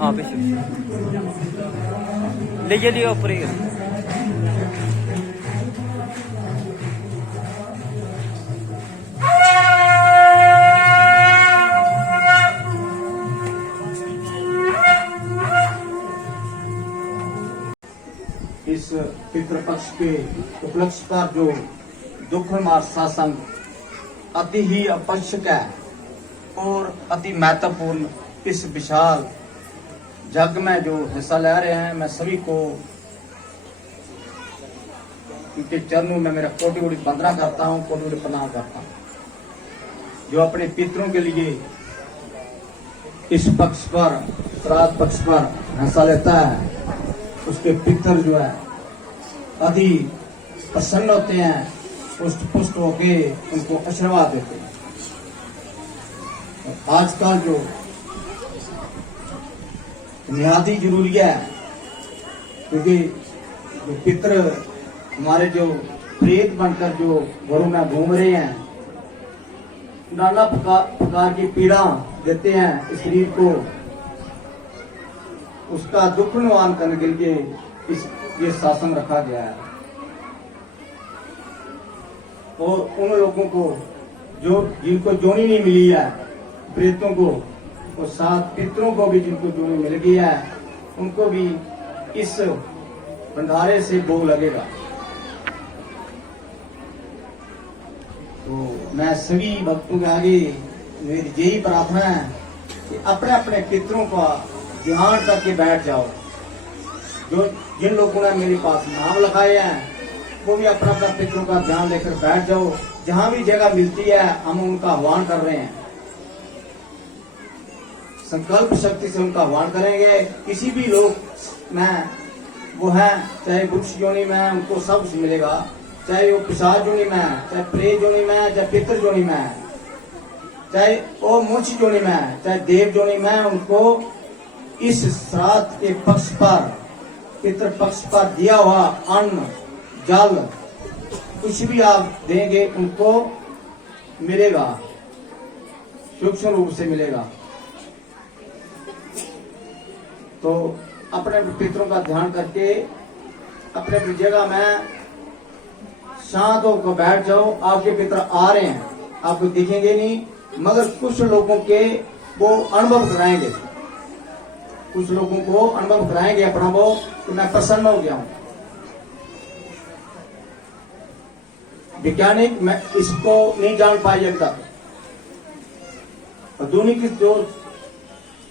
हाँ पीछे ले चलिए ऊपर ही इस पितृपक्ष के उपलक्ष्य पर जो दुखमार सत्संग अति ही आवश्यक है और अति महत्वपूर्ण इस विशाल जग में जो हिस्सा ले रहे हैं, मैं सभी को उनके चरणों में मेरा कोटि कोटि वंदना करता हूँ, कोटि कोटि प्रणाम करता हूँ। जो अपने पितरों के लिए इस पक्ष पर, श्राद्ध पक्ष पर हिस्सा लेता है, उसके पितर जो है अति प्रसन्न होते हैं, पुष्ट पुष्ट होके उनको आशीर्वाद देते हैं। आजकल जो निहाती जरूरी है, क्योंकि जो पितर हमारे जो प्रेत बनकर जो घरों में घूम रहे हैं, नाना प्रकार की पीड़ा देते हैं इस शरीर को, उसका दुख निवारण करने के लिए ये शासन रखा गया है। और उन लोगों को जो जिनको जोनी नहीं मिली है, प्रेतों को और साथ पितरों को भी जिनको जोनी मिल गई है, उनको भी इस भंडारे से भोग लगेगा। तो मैं सभी भक्तों के आगे मेरी यही प्रार्थना है कि अपने अपने पितरों का ध्यान करके बैठ जाओ। जो जिन लोगों ने मेरे पास नाम लगाए हैं, वो भी अपना अपना पितरों का ध्यान लेकर बैठ जाओ। जहां भी जगह मिलती है, हम उनका आह्वान कर रहे हैं, संकल्प शक्ति से उनका आह्वान करेंगे। किसी भी लोग में वो है, चाहे वृक्ष जोनी में, उनको सब कुछ मिलेगा, चाहे वो पिशाच जोनी में, चाहे प्रेत जोनी में, चाहे पितर जोनी में, चाहे वो मुंच जोनी में, चाहे देव जोनी में, उनको इस श्राद्ध के पक्ष पर, पितृ पक्ष पर दिया हुआ अन्न, जल, कुछ भी आप देंगे उनको मिलेगा, सूक्ष्म रूप से मिलेगा। तो अपने पितरों का ध्यान करके अपने जगह में शांत होकर बैठ जाओ। आपके पितर आ रहे हैं, आपको दिखेंगे नहीं, मगर कुछ लोगों के वो अनुभव कराएंगे, कुछ लोगों को अनुभव कराएंगे अपना वो कि मैं प्रसन्न हो गया हूं। वैज्ञानिक मैं इसको नहीं जान पाई अभी तक। आधुनिक जो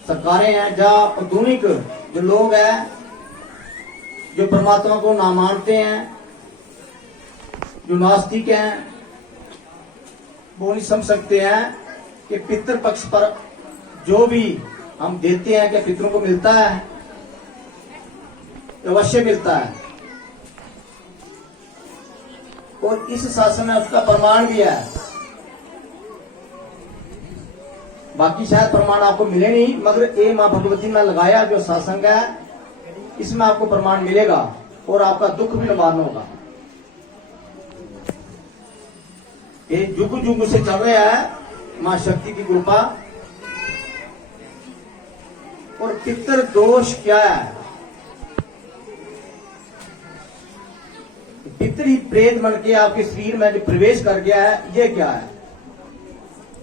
सरकारें हैं, जहां आधुनिक जो लोग हैं, जो परमात्मा को ना मानते हैं, जो नास्तिक हैं, वो नहीं समझ सकते हैं कि पितृ पक्ष पर जो भी हम देते हैं कि पितरों को मिलता है, अवश्य मिलता है। और इस शासन में उसका प्रमाण भी है। बाकी शायद प्रमाण आपको मिले नहीं, मगर ये मां भगवती ने लगाया जो शासन है, इसमें आपको प्रमाण मिलेगा और आपका दुख भी निवारण होगा। ये जुग जुग से चल रहा है, मां शक्ति की कृपा। और पितर दोष क्या है? पितर ही प्रेत बन के आपके शरीर में जो प्रवेश कर गया है, ये क्या है?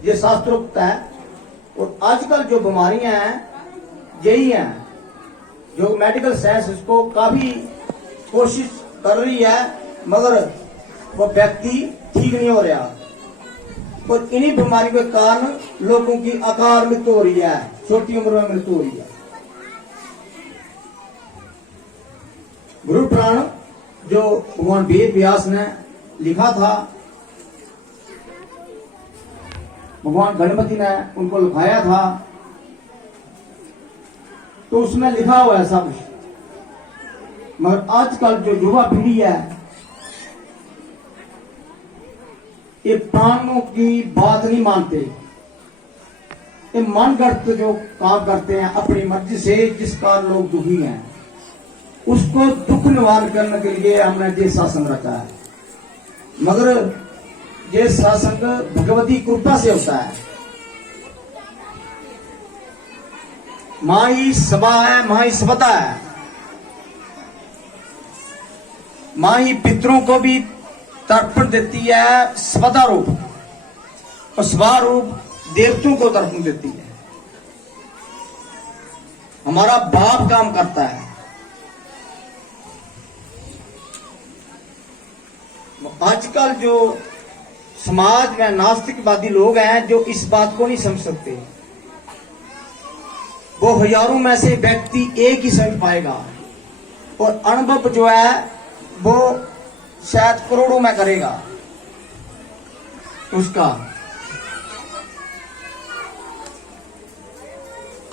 ये शास्त्रोक्त है। और आजकल जो बीमारियां हैं यही हैं, जो मेडिकल साइंस इसको काफी कोशिश कर रही है, मगर वो व्यक्ति ठीक नहीं हो रहा। और इन्हीं बीमारियों के कारण लोगों की अकाल मृत्यु हो रही है, छोटी उम्र में मृत्यु हो रही है। गुरु पुराण जो भगवान वेद व्यास ने लिखा था, भगवान गणपति ने उनको लिखाया था, तो उसमें लिखा हुआ है सब। मगर आजकल जो युवा पीढ़ी है, ये प्राणों की बात नहीं मानते। ये मनगढ़ंत जो काम करते हैं अपनी मर्जी से, जिस कारण लोग दुखी हैं, उसको दुख निवारण करने के लिए हमने ये सत्संग रखा है। मगर ये सत्संग भगवती कृपा से होता है। मां ही सभा है, मां ही सभता है। मां ही पितरों को भी तर्पण देती है, सभता रूप, और सभा रूप देवताओं को तर्पण देती है। हमारा बाप काम करता है। आजकल जो समाज में नास्तिकवादी लोग हैं, जो इस बात को नहीं समझ सकते, वो हजारों में से व्यक्ति एक ही समझ पाएगा, और अनुभव जो है वो शायद करोड़ों में करेगा उसका।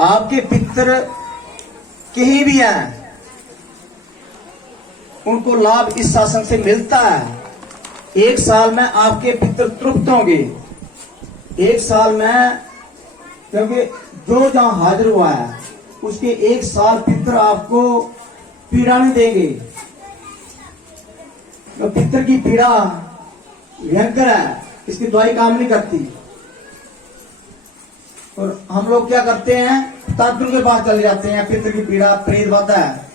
आपके पितर कहीं भी हैं, उनको लाभ इस शासन से मिलता है। एक साल में आपके पितर तृप्त होंगे, एक साल में, क्योंकि जो जहां हाजिर हुआ है उसके एक साल पितर आपको पीड़ा नहीं देंगे। तो पितर की पीड़ा भयंकर है, इसकी दवाई काम नहीं करती। और हम लोग क्या करते हैं, डॉक्टर के पास चले जाते हैं, पितर की पीड़ा प्रेत बाधा है,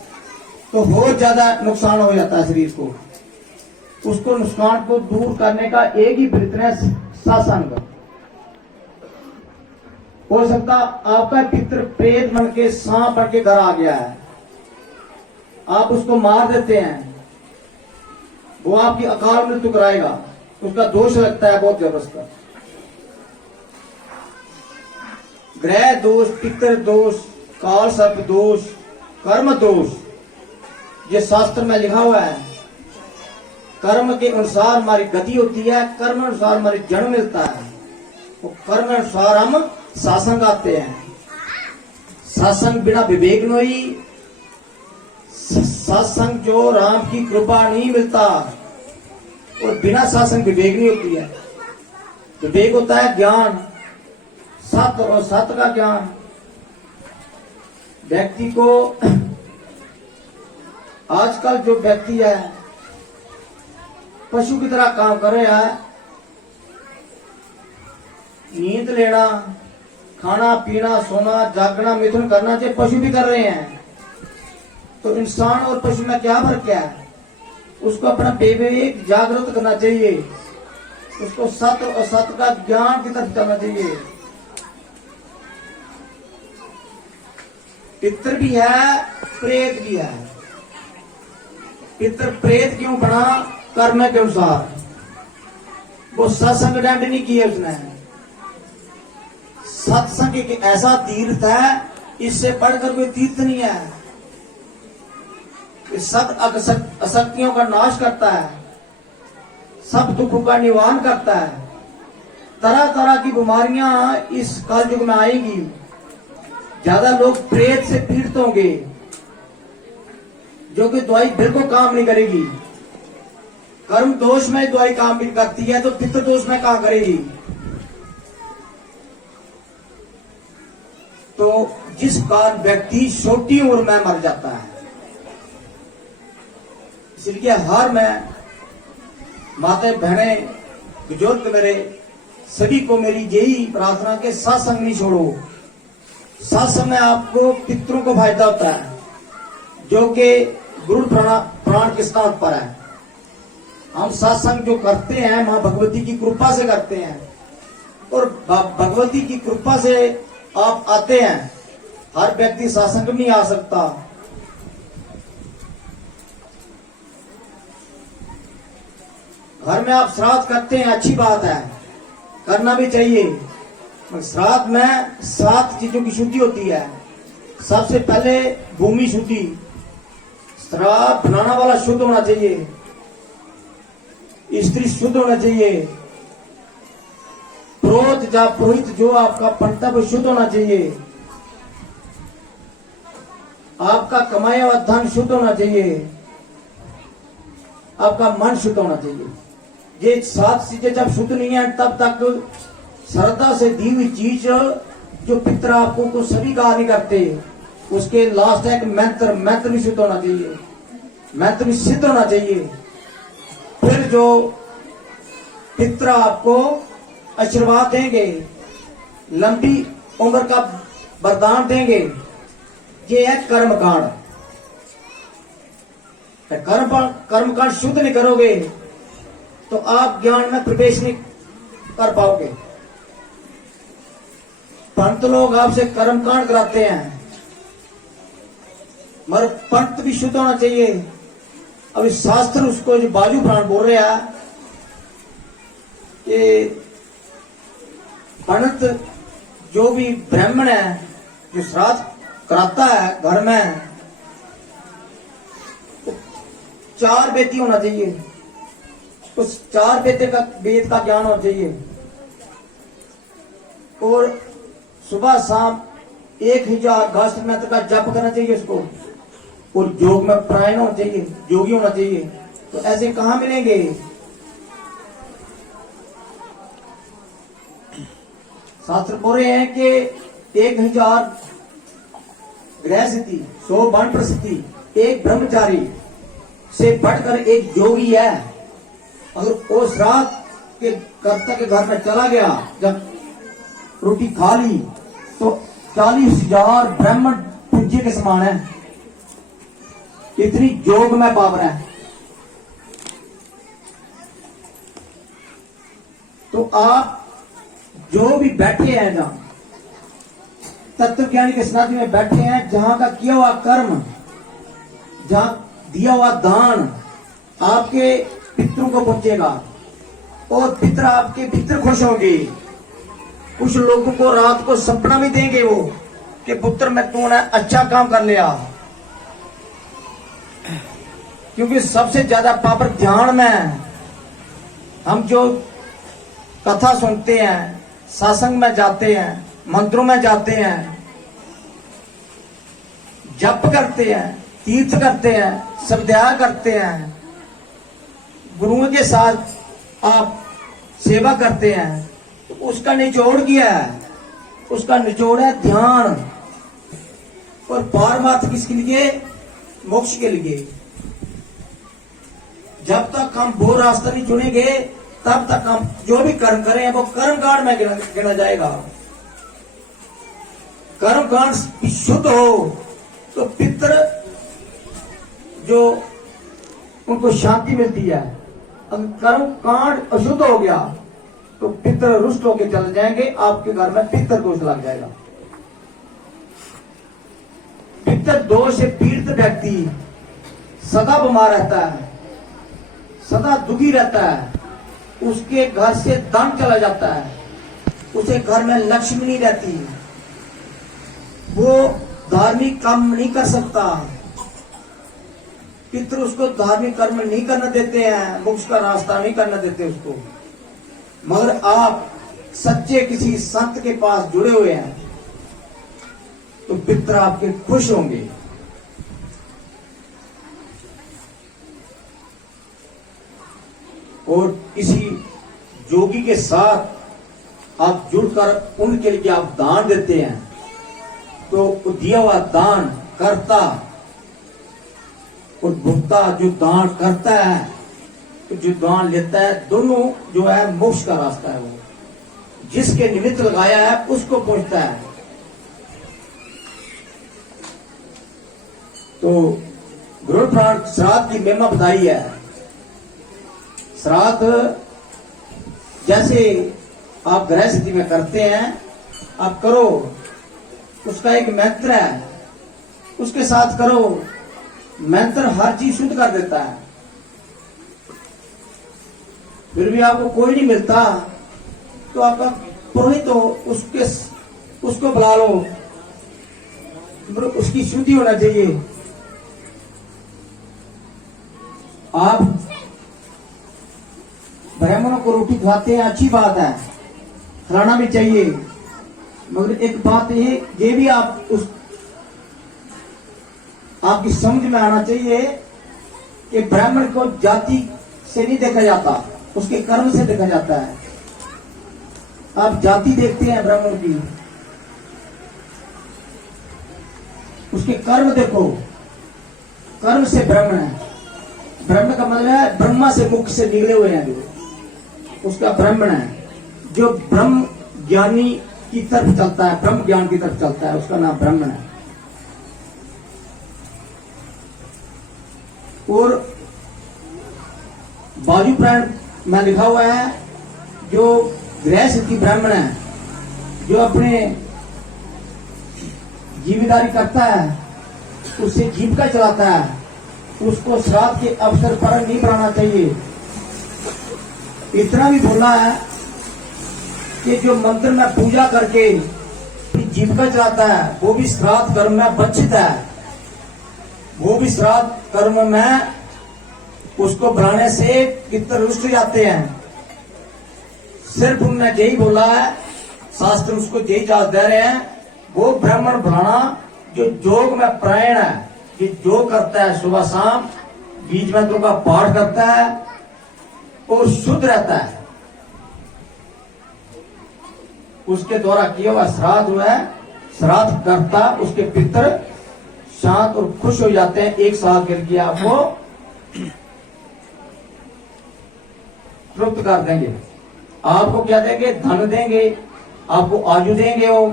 तो बहुत ज्यादा नुकसान हो जाता है शरीर को। उसको नुकसान को दूर करने का एक ही प्रयत्न है सत्संग। हो सकता आपका पितर प्रेत बन के, सांप बन के घर आ गया है, आप उसको मार देते हैं, वो आपकी अकाल मृत्यु कराएगा, उसका दोष लगता है बहुत जबरदस्त। ग्रह दोष, पितर दोष, काल सर्प दोष, कर्म दोष, ये शास्त्र में लिखा हुआ है। कर्म के अनुसार हमारी गति होती है, कर्म अनुसार हमारी जन्म मिलता है, तो कर्म अनुसार हम सत्संग आते हैं। सत्संग बिना विवेक नहीं, सत्संग जो राम की कृपा नहीं मिलता, और बिना सत्संग विवेक नहीं होती है। विवेक होता है ज्ञान, सत्य, और सत्य का ज्ञान व्यक्ति को। आजकल जो व्यक्ति है पशु की तरह काम कर रहा है, नींद लेना, खाना पीना, सोना, जागना, मिथुन करना चाहिए, पशु भी कर रहे हैं। तो इंसान और पशु में क्या फर्क है? उसको अपना विवेक जागृत करना चाहिए, उसको सत्य और सत्य का ज्ञान की तरफ करना चाहिए। पितर भी है, प्रेत भी है। पितर प्रेत क्यों बना? कर्म के अनुसार। वो सत्संग दंड नहीं किया उसने। सत्संग एक ऐसा तीर्थ है, इससे बढ़कर कोई तीर्थ नहीं है। ये सब अशक्तियों का नाश करता है, सब दुखों का निवारण करता है। तरह तरह की बीमारियां इस कलयुग में आएंगी, ज्यादा लोग प्रेत से पीड़ित होंगे, जो कि दवाई बिल्कुल काम नहीं करेगी। कर्म दोष में दवाई काम नहीं करती है, तो पितृ दोष में कहां करेगी? तो जिस कारण व्यक्ति छोटी उम्र में मर जाता है, इसलिए हर में माता बहने बुजुर्ग मेरे सभी को मेरी यही प्रार्थना के सत्संग नहीं छोड़ो। सत्संग में आपको पितरों को फायदा होता है, जो कि गुरु प्राण के स्थान पर है। हम सत्संग जो करते हैं मां भगवती की कृपा से करते हैं, और भगवती की कृपा से आप आते हैं। हर व्यक्ति सत्संग नहीं आ सकता। घर में आप श्राद्ध करते हैं, अच्छी बात है, करना भी चाहिए। श्राद्ध में 7 चीजों की शुद्धि होती है। सबसे पहले भूमि शुद्धि, श्राद्ध बनाना वाला शुद्ध होना चाहिए, स्त्री शुद्ध होना चाहिए, पुरोहित या पुरोहित जो आपका पंडित वो शुद्ध होना चाहिए, आपका कमाया हुआ धन शुद्ध होना चाहिए, आपका मन शुद्ध होना चाहिए। ये 7 चीजें जब शुद्ध नहीं है तब तक श्रद्धा से दी हुई चीज जो पितर आपको को सभी कहा नहीं करते, उसके लास्ट है मंत्र, मंत्र भी शुद्ध होना चाहिए, मंत्र भी सिद्ध होना चाहिए। फिर जो पितर आपको आशीर्वाद देंगे, लंबी उम्र का वरदान देंगे, ये है कर्मकांड। कर्मकांड शुद्ध नहीं करोगे तो आप ज्ञान में प्रवेश नहीं कर पाओगे। पंत लोग आपसे कर्मकांड कराते हैं, मगर पंत भी शुद्ध होना चाहिए। अभी शास्त्र उसको जो बाजू प्राण बोल रहे हैं कि पंडित जो भी ब्राह्मण है जो श्राद्ध कराता है घर में, 4 वेदी होना चाहिए, उस 4 वेद का ज्ञान होना चाहिए, और सुबह शाम 1000 गायत्री मंत्र का जप करना चाहिए उसको, और योग में प्रायण होना चाहिए, योगी होना चाहिए। तो ऐसे कहां मिलेंगे? शास्त्र बोल रहे हैं कि 1000 गृह सिद्धि, 100 वानप्रस्थि, एक ब्रह्मचारी से बढ़कर एक योगी है। अगर वो श्राद्ध के कर्ता के घर में चला गया, जब रोटी खा ली, तो 40,000 ब्राह्मण पूज्य के समान है, इतनी योग में पावर है। तो आप जो भी बैठे हैं, जहां तत्व ज्ञानी के समाधि में बैठे हैं, जहां का किया हुआ कर्म, जहां दिया हुआ दान आपके पितरों को पहुंचेगा, और पितर आपके पितर खुश होंगे। कुछ लोगों को रात को सपना भी देंगे वो कि पुत्र में तूने अच्छा काम कर लिया, क्योंकि सबसे ज्यादा पावर ध्यान में है। हम जो कथा सुनते हैं, सत्संग में जाते हैं, मंत्रों में जाते हैं, जप करते हैं, तीर्थ करते हैं, स्वाध्याय करते हैं, गुरुओं के साथ आप सेवा करते हैं, तो उसका निचोड़ क्या है? उसका निचोड़ है ध्यान। और पारमार्थ किसके लिए? मोक्ष के लिए। जब तक हम वो रास्ता नहीं चुनेंगे तब तक हम जो भी कर्म करें वो कर्मकांड में गिना जाएगा। कर्मकांड शुद्ध हो तो पितर जो उनको शांति मिलती है। अगर कर्मकांड अशुद्ध हो गया तो पितर रुष्ट होकर चले जाएंगे, आपके घर में पितर दोष लग जाएगा। पितर दोष से पीड़ित व्यक्ति सदा बीमार रहता है, सदा दुखी रहता है, उसके घर से धन चला जाता है, उसे घर में लक्ष्मी नहीं रहती, वो धार्मिक काम नहीं कर सकता, पितर उसको धार्मिक कर्म नहीं करने देते हैं, मोक्ष का रास्ता नहीं करने देते उसको। मगर आप सच्चे किसी संत के पास जुड़े हुए हैं तो पितर आपके खुश होंगे। और किसी योगी के साथ आप जुड़कर उनके लिए आप दान देते हैं तो दिया हुआ दान करता और भुगता जो दान करता है तो जो दान लेता है, दोनों जो है मोक्ष का रास्ता है। वो जिसके निमित्त लगाया है उसको पहुंचता है। तो गुरु प्राण श्राद्ध की महिमा बताई है। श्राद्ध जैसे आप गृह स्थिति में करते हैं, आप करो, उसका एक मंत्र है, उसके साथ करो। मंत्र हर चीज शुद्ध कर देता है। फिर भी आपको कोई नहीं मिलता तो आपका पुरोहित हो, उसको बुला लो, उसकी शुद्धि होना चाहिए। आप ब्राह्मणों को रोटी खिलाते हैं, अच्छी बात है, खिलाना भी चाहिए, मगर एक बात ये भी आपकी समझ में आना चाहिए कि ब्राह्मण को जाति से नहीं देखा जाता, उसके कर्म से देखा जाता है। आप जाति देखते हैं ब्राह्मण की, उसके कर्म देखो, कर्म से ब्राह्मण है। ब्राह्मण का मतलब है ब्रह्मा से, मुख से निकले हुए हैं जो, उसका ब्राह्मण है। जो ब्रह्म ज्ञानी की तरफ चलता है, ब्रह्म ज्ञान की तरफ चलता है, उसका नाम ब्राह्मण है। और बाजू प्राण में लिखा हुआ है, जो गृहस्थी ब्राह्मण है, जो अपने जीविदारी करता है, उससे जीविका चलाता है, उसको श्राद्ध के अवसर पर नहीं बनाना चाहिए। इतना भी बोला है कि जो मंदिर में पूजा करके जीविका चलाता है, वो भी श्राद्ध कर्म में वंचित है, वो भी श्राद्ध कर्म में उसको बनाने से पितर रुष्ट हो जाते हैं। सिर्फ उन्होंने यही बोला है, शास्त्र उसको यही इजाजत दे रहे हैं, वो ब्राह्मण बनाना जो योग में प्राण है, कि जो करता है सुबह शाम बीज मंत्रों का पाठ करता है और शुद्ध रहता है, उसके द्वारा किया हुआ श्राद्ध हुआ है, श्राद्ध करता उसके पितर शांत और खुश हो जाते हैं। एक साल के लिए आपको तृप्त कर देंगे, आपको क्या देंगे, धन देंगे, आपको आयु देंगे। वो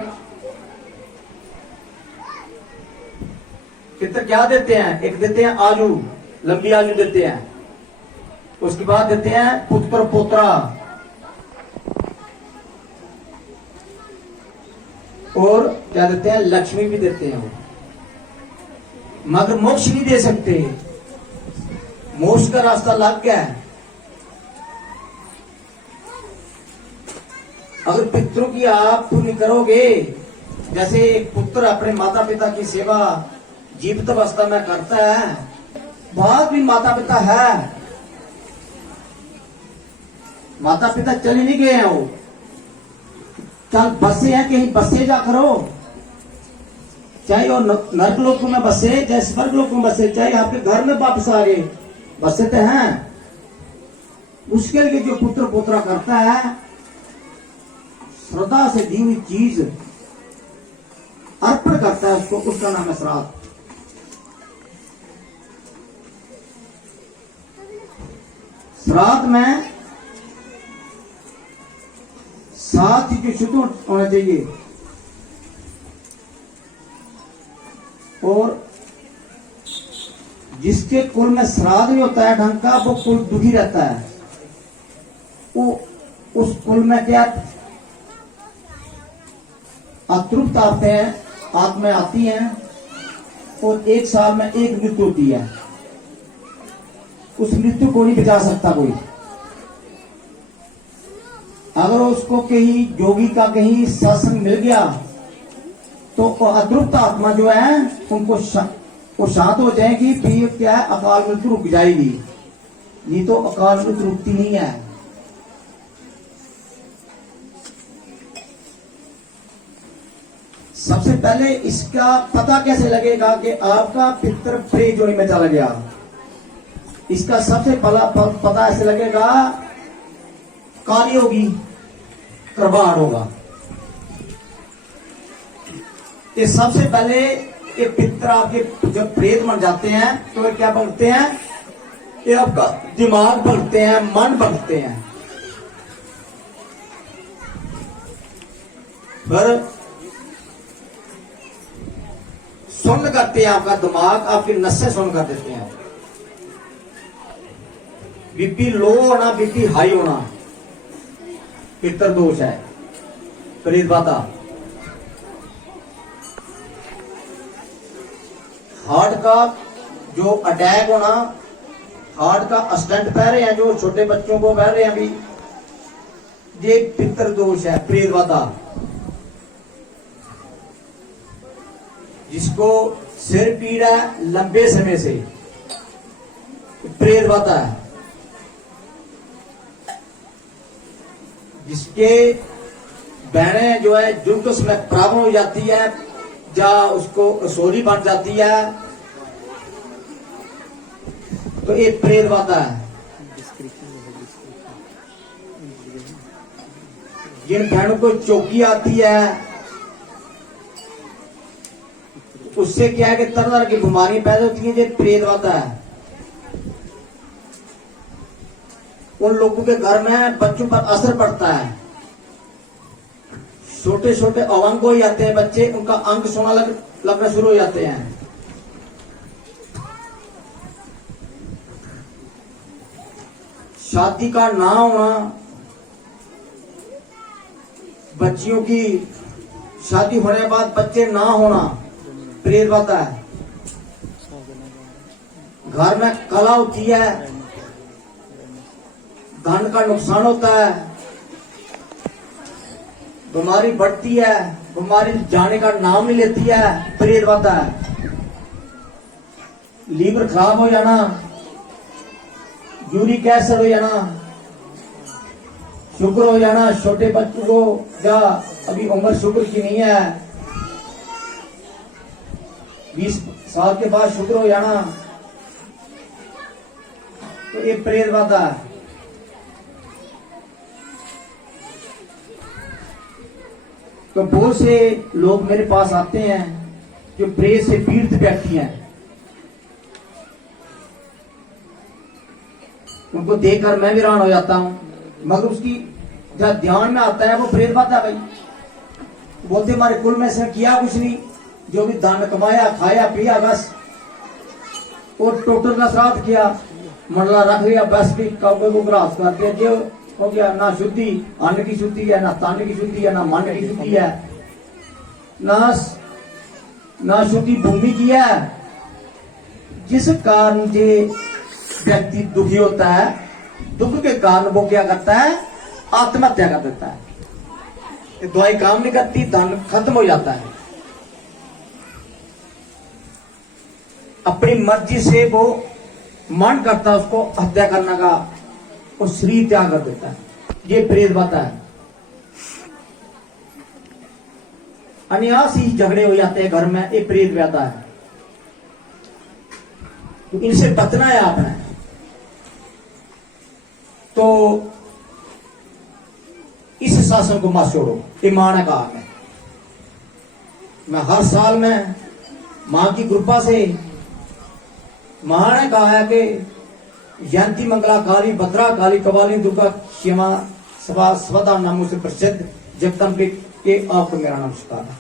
पितर क्या देते हैं, एक देते हैं आयु, लंबी आयु देते हैं, उसके बाद देते हैं पुत्र पोत्रा, और क्या देते हैं, लक्ष्मी भी देते हैं वो, मगर मोक्ष नहीं दे सकते। मोक्ष का रास्ता लग गया है। अगर पितरों की आप पुण्य करोगे, जैसे एक पुत्र अपने माता पिता की सेवा जीवित अवस्था में करता है, बहुत भी माता पिता है, माता पिता चले नहीं गए हैं, वो चल बसे हैं, कहीं बसे जा करो, चाहे वो नरक लोकों में बसे, चाहे स्वर्ग लोकों में बसे, चाहे आपके घर में वापस आ गए, बसे तो हैं। उसके लिए जो पुत्र पोत्रा करता है, श्रद्धा से दी हुई चीज अर्पण करता है उसको, उसका नाम है श्राद्ध। श्राद्ध में 7 चीजें शुद्ध होना चाहिए, और जिसके कुल में श्राद्ध नहीं होता है ढंग का, वो कुल दुखी रहता है। वो उस कुल में क्या अतृप्त आते हैं, आत्माएं आती हैं, और 1 साल में एक मृत्यु होती है। उस मृत्यु को नहीं बचा सकता कोई। अगर उसको कहीं योगी का कहीं सत्संग मिल गया, तो अतृप्त आत्मा जो है उनको वो शांत हो जाएगी, फिर क्या है, अकाल मृत्यु रुक जाएगी, नहीं तो अकाल मृत्यु रुकती नहीं है। सबसे पहले इसका पता कैसे लगेगा कि आपका पितर प्रे जोनी में चला गया, इसका सबसे पहला पता ऐसे लगेगा, काली होगी, कृपाण होगा। ये सबसे पहले ये पितर आपके जब प्रेत बन जाते हैं तो वे क्या बनते हैं, ये आपका दिमाग बनते हैं, मन बनते हैं। फिर सुन्न करते हैं, आपका दिमाग, आपकी नसें सुन्न कर देते हैं। बीपी लो होना, बीपी हाई होना पितर दोष है, प्रेत बाधा। हार्ट का जो अटैक होना, हार्ट का स्टंट पह रहे हैं, जो छोटे बच्चों को पह रहे हैं अभी, ये पितृ दोष है, प्रेतवाता, जिसको सिर पीड़ा है लंबे समय से, प्रेतवाता है। जिसके बहनें जो है युद्ध में प्रॉब्लम हो जाती है या उसको सोरी बन जाती है, तो ये प्रेतवाता है। जिन बहनों को चौकी आती है, उससे क्या है कि तरह तरह की बीमारी पैदा होती है, ये प्रेतवाता है। उन लोगों के घर में बच्चों पर असर पड़ता है, छोटे छोटे अवंग हो जाते हैं बच्चे, उनका अंग सोना लगना शुरू हो जाते हैं। शादी का ना होना, बच्चियों की शादी होने के बाद बच्चे ना होना, प्रेतवाता है। घर में कला होती है, धन का नुकसान होता है, बीमारी बढ़ती है, बीमारी जाने का नाम नहीं लेती है, प्रेतवाता है। लीवर खराब हो जाना, यूरिक एसिड हो जाना, शुगर हो जाना, छोटे बच्चों को या अभी उम्र शुगर की नहीं है, 20 साल के बाद शुगर हो जाना, तो ये प्रेतवाता है। तो बहुत से लोग मेरे पास आते हैं जो प्रेत से पीड़ित व्यक्ति हैं, उनको देखकर मैं भी हैरान हो जाता हूं, मगर उसकी जब ध्यान में आता है वो प्रेतवाता भाई। बोलते हमारे कुल में से किया कुछ नहीं, जो भी दान कमाया खाया पिया बस, और टोटल का श्राद्ध किया, मंडला रख लिया, बस भी कौवे को ग्रास कर दिया, जो हो गया। ना शुद्धि अन्न की शुद्धि है, ना तन की शुद्धि है, ना मन की शुद्धि है, ना शुद्धि भूमि की है। जिस कारण जे व्यक्ति दुखी होता है, दुख के कारण वो क्या करता है, आत्महत्या कर देता है। दवाई काम नहीं करती, धन खत्म हो जाता है। अपनी मर्जी से वो मन करता है उसको हत्या करने का, और शरीर त्याग कर देता है, ये प्रेतवाता है। अनायास ही झगड़े हो जाते हैं घर में, ये प्रेतवाता है। तो इनसे बचना है आपने। तो इस शासन को मत छोड़ो, ईमान है कहा मैं हर साल में मां की कृपा से, मां ने कहा है कि जयंती मंगला काली, भद्रा काली, कवाली, दुर्गा, क्षमा सभा स्वदा नामों से प्रसिद्ध जगदम्बे के आपको मेरा नमस्कार है।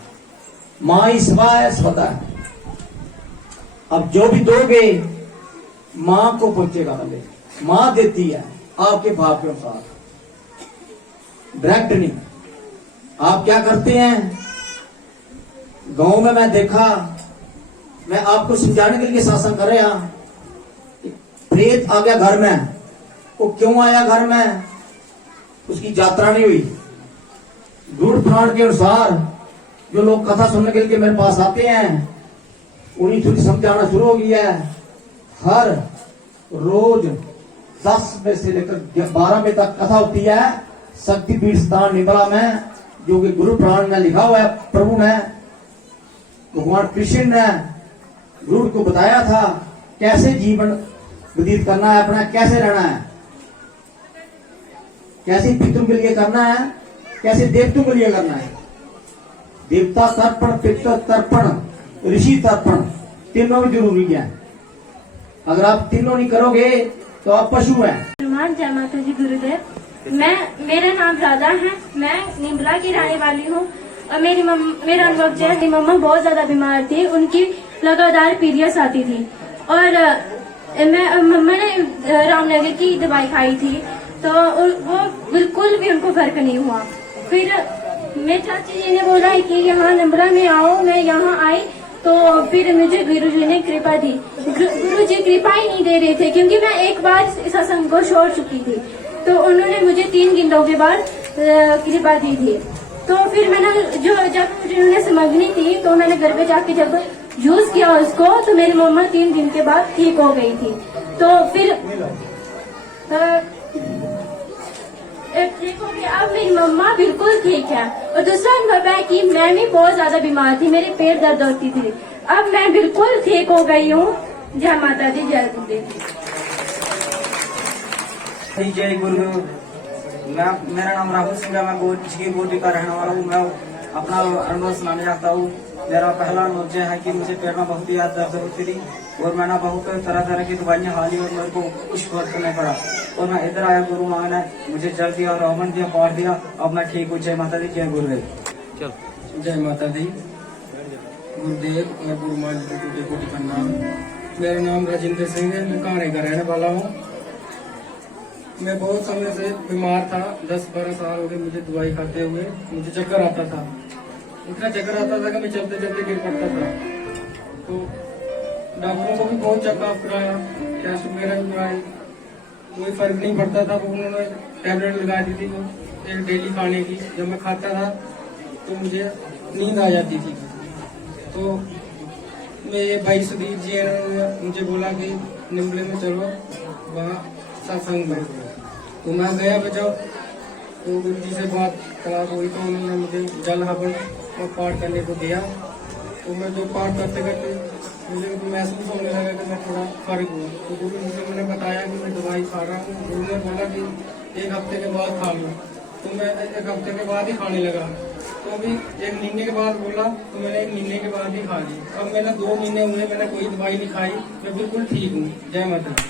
मां ही सभा है, स्वदा है। अब जो भी दोगे मां को पहुंचेगा, पहले मां देती है आपके भाव के अनुसार, डायरेक्ट नहीं। आप क्या करते हैं, गांव में मैं देखा, मैं आपको समझाने के लिए शासन कर रहा, प्रेत आ गया घर में, वो क्यों आया घर में, उसकी यात्रा नहीं हुई। गुड़ पुराण के अनुसार जो लोग कथा सुनने के लिए मेरे पास आते हैं, उन्हीं थोड़ी समझाना शुरू हो गया है। हर रोज 10 बजे से लेकर 12 बजे तक कथा होती है शक्तिपीठ स्थान निबला में, जो कि गुरु पुराण में लिखा हुआ है। प्रभु ने, भगवान कृष्ण ने गुरु को बताया था कैसे जीवन व्यतीत करना है अपना, कैसे रहना है, कैसे पितरों के लिए करना है, कैसे देवताओं के लिए करना है। देवता तर्पण, पितृ तर्पण, ऋषि तर्पण, तीनों भी जरूरी है। अगर आप तीनों नहीं करोगे तो आप पशु हैं। जय माता जी गुरुदेव। मेरा नाम राधा है, मैं निम्बला की रहने वाली हूँ। और मेरा अनुभव जो है, मेरी मम्मा बहुत ज्यादा बीमार थी, उनकी लगातार पीरियड्स आती थी, और मम्मा ने रामनगर की दवाई खाई थी, तो वो बिल्कुल भी उनको फर्क नहीं हुआ। फिर मेरे चाची जी ने बोला कि यहाँ निम्बला में आओ, मैं यहाँ आई, तो फिर मुझे गुरुजी ने कृपा दी। गुरुजी कृपा ही नहीं दे रहे थे, क्योंकि मैं एक बार सत्संग को छोड़ चुकी थी। तो उन्होंने मुझे 3 घंटों के बाद कृपा दी थी। तो फिर मैंने जब उन्होंने समझनी थी तो मैंने घर पे जाके जब यूज किया उसको, तो मेरी मम्मा 3 दिन के बाद ठीक हो गई थी। तो फिर ठीक हो गया, अब मेरी मम्मा बिल्कुल ठीक है। और दूसरा अनुभव है कि मैं भी बहुत ज्यादा बीमार थी, मेरे पेट दर्द होती थी, अब मैं बिल्कुल ठीक हो गई हूँ। जय माता दी, जय गुरुदेव। जय गुरु। मेरा नाम राहुल सिंह है, मैं झीर गोटी का रहने वाला हूँ। मैं अपना अनुभव सुनाने चाहता हूँ। मेरा पहला अनुभव यह है कि मुझे पैर में बहुत याद दर्द होती थी और मैंने बहुत तरह तरह की दवाइयाँ हाली और मेरे को कुछ फर्क करना पड़ा। और मैं इधर आया, गुरु माँ ने मुझे जल दिया, रोमन दिया, पाठ दिया, अब मैं ठीक हूँ। जय माता दी, जय गुरुदेव। जय माता दी, गुरुदेव और गुरु माँ जी कोटि का नाम। मेरा नाम राजेंद्र सिंह है, मैं कांगड़े का रहने वाला हूँ। मैं बहुत समय से बीमार था, 10-12 साल हो गए मुझे दवाई खाते हुए। मुझे चक्कर आता था, इतना चक्कर आता था कि मैं चलते चलते गिर पड़ता था। तो डॉक्टरों को भी बहुत चेकअप कराया, टेस्ट वगैरह भी कराए, कोई फर्क नहीं पड़ता था। वो उन्होंने टैबलेट लगा दी थी, वो एक डेली खाने की। जब मैं खाता था तो मुझे नींद आ जाती थी। तो मेरे भाई सुधीर जी ने मुझे बोला कि निम्बले में चलो, वहाँ सत्संग में। तो मैं गया बचाओ, तो गुरु जी से बात करा हुई, तो उन्होंने मुझे जल हवन और पाठ करने को दिया। तो मैं जो पाठ करते करते मुझे महसूस होने लगा कि मैं थोड़ा फर्क हुआ। तो गुरु जी से मैंने बताया कि मैं दवाई खा रहा हूँ। गुरु ने बोला कि 1 हफ्ते के बाद खा लूँ। तो मैं 1 हफ्ते के बाद ही खाने लगा। तो अभी 1 महीने के बाद बोला, तो मैंने 1 महीने के बाद ही खा ली। अब मैंने 2 महीने हुए, मैंने कोई दवाई नहीं खाई, मैं बिल्कुल ठीक हूँ। जय माता दी।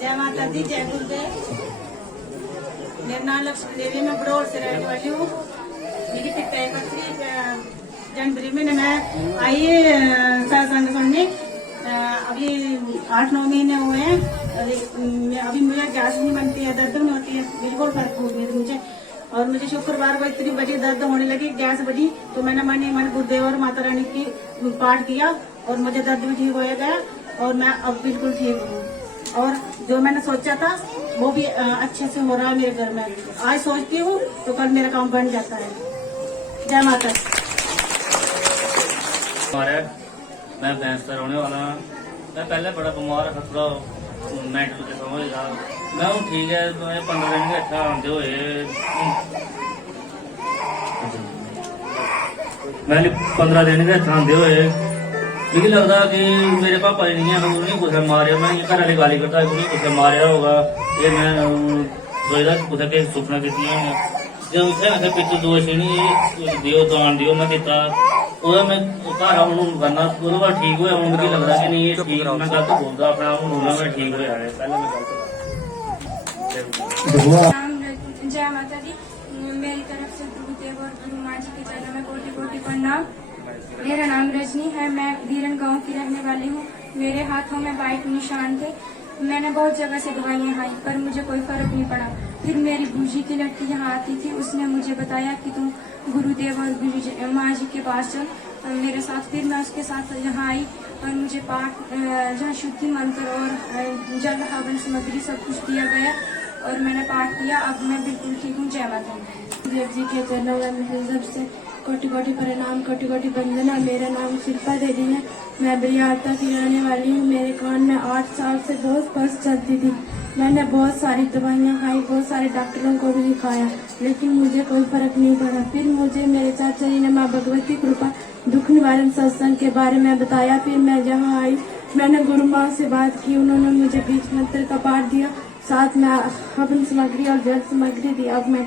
जय माता दी, जय गुरुदेव। मेरा नाम लक्ष्मी देवी, मैं बड़ौर से रहने वाली हूँ। मेरी 31 जनवरी में मैं आई सत्संग सुनने। अभी 8-9 महीने हुए हैं। अभी मुझे गैस नहीं बनती है, दर्द नहीं होती है, बिल्कुल फर्क हो गया मुझे। और मुझे शुक्रवार को इतनी बड़ी दर्द होने लगी, गैस बढ़ी, तो मैंने मन गुरुदेव और माता रानी की पाठ किया और मुझे दर्द भी ठीक हो गया और मैं अब बिल्कुल ठीक हूँ। और जो मैंने सोचा था वो भी अच्छे से हो रहा है मेरे घर में। आज सोचती हूँ तो कल मेरा काम बन जाता है। जय माता। मैं भैंस का रोने वाला हाँ। मैं पहले बड़ा बीमार था, थोड़ा मेंटल के समझ था। मैं हूँ ठीक है। 15 दिन के इतना आते हुए मैं 15 दिन के इतना आते हुए मुझे लगता कि मेरे पापा जी नहीं है, मैं उन्हें कुछ मारे। मैं घर वाली गाली करता उन्हें कुछ मारा होगा। ये मैं सोचता कुछ के सुपना की जब उसे पिछले 2 श्रेणी दियो दान दियो मैं दिता। मैं घर करना ठीक हुआ। मुझे लगता कि नहीं ये ठीक, मैं गलत बोलता अपना मैं ठीक हो जाए। पहले मैं गलत। जय माता दी। मेरी तरफ से गुरुदेव और गुरु माँ जी की चरणों में कोटि कोटि प्रणाम। मेरा नाम रजनी है, मैं धीरन गांव की रहने वाली हूँ। मेरे हाथों में वाइट निशान थे। मैंने बहुत जगह से दवाइयाँ खाई पर मुझे कोई फर्क नहीं पड़ा। फिर मेरी बूजी की लड़की यहाँ आती थी, उसने मुझे बताया कि तुम गुरुदेव और गुरु माँ जी के पास चल मेरे साथ। फिर मैं उसके साथ यहाँ आई और मुझे पाठ जहाँ शुद्धि मंत्र और जल हवन सामग्री सब कुछ दिया गया और मैंने पाठ किया। अब मैं बिल्कुल ठीक हूँ। जय माता दी। देव जी के चरणों में सबसे कोटि कोटि प्रणाम, कोटि कोटि वंदना। मेरा नाम शिल्पा देवी है, मैं बिहारता की रहने वाली हूँ। मेरे कान में 8 साल से बहुत पस चलती थी। मैंने बहुत सारी दवाइयाँ खाई, बहुत सारे डॉक्टरों को भी दिखाया, लेकिन मुझे कोई फर्क नहीं पड़ा। फिर मुझे मेरे चाचा जी ने माँ भगवती कृपा दुख निवारण सत्संग के बारे में बताया। फिर मैं जहाँ आई, मैंने गुरु माँ से बात की, उन्होंने मुझे बीज मंत्र का पाठ दिया, साथ में हवन सामग्री और जल सामग्री दी। अब मैं